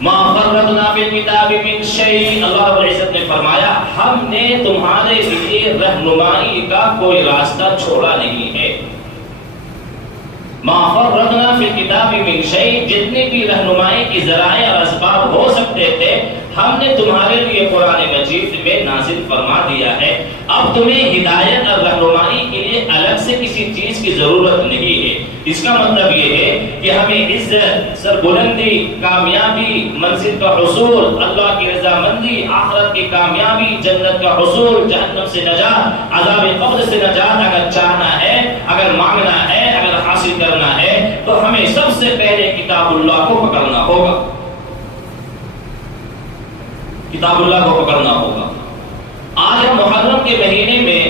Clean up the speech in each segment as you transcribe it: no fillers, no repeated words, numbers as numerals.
ما فرطنا فی الکتاب من شیء، اللہ رب العزت نے فرمایا ہم نے تمہارے لیے رہنمائی کا کوئی راستہ چھوڑا نہیں ہے۔ ما فرطنا فی الکتاب من شیء، جتنی بھی رہنمائی کی ذرائع اور اسباب ہو سکتے تھے ہم نے تمہارے لیے قرآن مجید میں نازل فرما دیا ہے۔ اب تمہیں ہدایت اور رہنمائی کے لیے الگ سے کسی چیز کی ضرورت نہیں ہے۔ اس کا مطلب یہ ہے کہ ہمیں عزت، سربلندی، کامیابی، منزل کا حصول، اللہ کی رضامندی، آخرت کی کامیابی، جنت کا حصول، جہنم سے نجات، عذاب قبر سے نجات اگر چاہنا ہے، اگر مانگنا ہے، اگر حاصل کرنا ہے تو ہمیں سب سے پہلے کتاب اللہ کو پکڑنا ہوگا۔ کتاب اللہ کو پکڑنا ہوگا۔ آج ہم محرم کے مہینے میں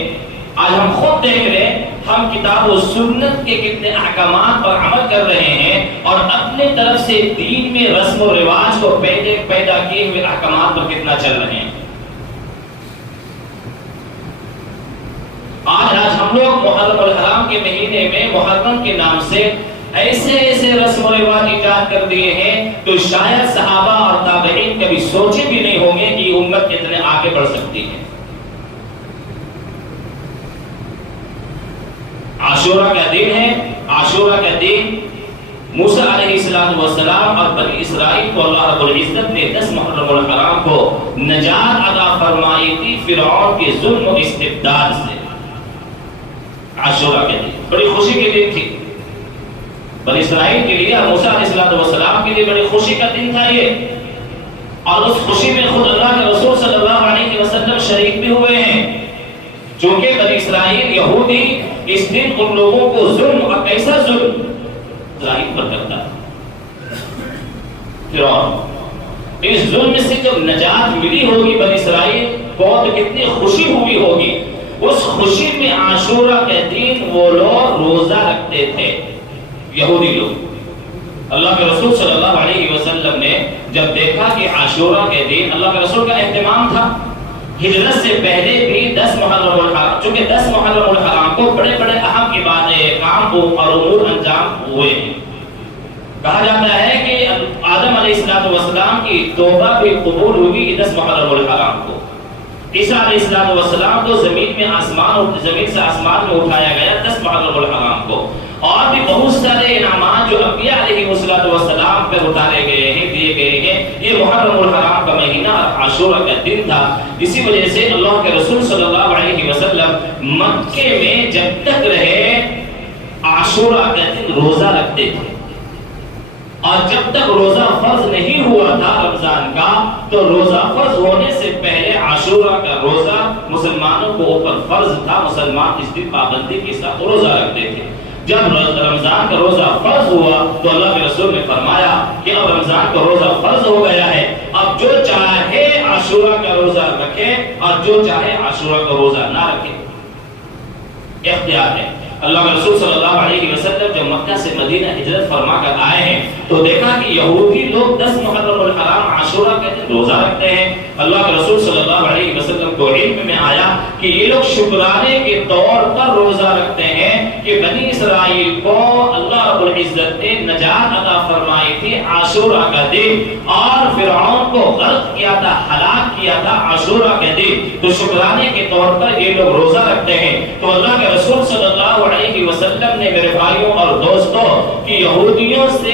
آج ہم خود دیکھ رہے ہیں ہم کتاب و سنت کے کتنے احکامات پر عمل کر رہے ہیں اور اپنے طرف سے دین میں رسم و رواج کو پیدا کیے ہوئے احکامات پر کتنا چل رہے ہیں۔ آج ہم لوگ محرم الحرام کے مہینے میں محرم کے نام سے ایسے رسم و رواج ایجاد کر دیے ہیں تو شاید صحابہ اور تابعین کبھی سوچے بھی نہیں ہوں گے کہ یہ امت کتنے آگے بڑھ سکتی ہے۔ عاشورہ کا دن ہے، عاشورہ کا دن موسیٰ علیہ السلام اور بنی اسرائیل کو اللہ رب العزت نے 10 محرم الحرام کو نجات عطا فرمائی تھی فرعون کے ظلم و استبداد سے۔ عاشورہ کے دن بڑی خوشی کے دن تھی بنی اسرائیل کے لیے، موسیٰ علیہ السلام کے لیے بڑی خوشی کا دن تھا یہ، اور اس خوشی میں خود اللہ کے رسول صلی اللہ علیہ وسلم شریک بھی ہوئے ہیں، چونکہ بنی اسرائیل یہودی اس دن ان لوگوں کو ظلم، اور کیسا ظلم اسرائیل پر کرتا ہے فرعون۔ اس ظلم سے جب نجات ملی ہوگی بنی اسرائیل کو تو کتنی خوشی ہوئی ہوگی۔ اس خوشی میں عاشورہ کے دن وہ لوگ روزہ رکھتے تھے، یہودی لوگ۔ اللہ کے رسول صلی اللہ علیہ وسلم نے جب دیکھا کہ عاشورہ کے دن اللہ کے رسول کا اہتمام تھا، ہجرت سے پہلے بھی 10 محرم الحرام، چونکہ 10 محرم الحرام کو بڑے بڑے اہم عبادات، کام اور امور انجام ہوئے ہیں۔ کہا جاتا ہے کہ آدم علیہ السلام کی توبہ بھی قبول ہوئی 10 محرم الحرام کو۔ عیسیٰ علیہ السلام کو زمین سے آسمان میں اٹھایا گیا 10 محرم الحرام کو، اور بھی بہت سارے انعامات جو انبیاء علیہ السلام پر اتارے گئے ہیں، دیے گئے ہیں، یہ محرم الحرام کا مہینہ عاشورہ کا دن تھا۔ اسی وجہ سے اللہ کے رسول صلی اللہ علیہ وسلم مکے میں جب تک رہے عاشورہ کا دن روزہ رکھتے تھے، اور جب تک روزہ فرض نہیں ہوا تھا رمضان کا تو روزہ فرض ہونے سے پہلے عاشورہ کا روزہ مسلمانوں کو اوپر فرض تھا، مسلمان اس دن پابندی کے ساتھ روزہ رکھتے تھے۔ جب رمضان کا روزہ فرض ہوا تو اللہ کے رسول نے فرمایا کہ اب رمضان کا روزہ فرض ہو گیا ہے، اب جو چاہے عاشورہ کا روزہ رکھے اور جو چاہے عاشورہ کا روزہ نہ رکھے، اختیار ہے۔ اللہ کے رسول صلی اللہ علیہ وسلم جب مکہ سے مدینہ ہجرت فرما کر آئے ہیں تو دیکھا کہ یہودی لوگ 10 محرم الحرام عاشورہ کے دن روزہ رکھتے ہیں۔ اللہ کے رسول صلی اللہ علیہ وسلم کو علم میں آیا کہ یہ لوگ شکرانے کے طور پر روزہ رکھتے ہیں کہ بنی اسرائیل کو اللہ رب العزت نے نجات عطا فرمائی تھی عاشورہ کا دن، اور فرعون کو غرق کیا تھا، ہلاک کیا تھا عاشورہ کے دن، تو شکرانے کے طور پر یہ لوگ روزہ رکھتے ہیں۔ تو اللہ کے رسول صلی اللہ علیہ وسلم نے میرے بھائیوں اور دوستوں کی یہودیوں سے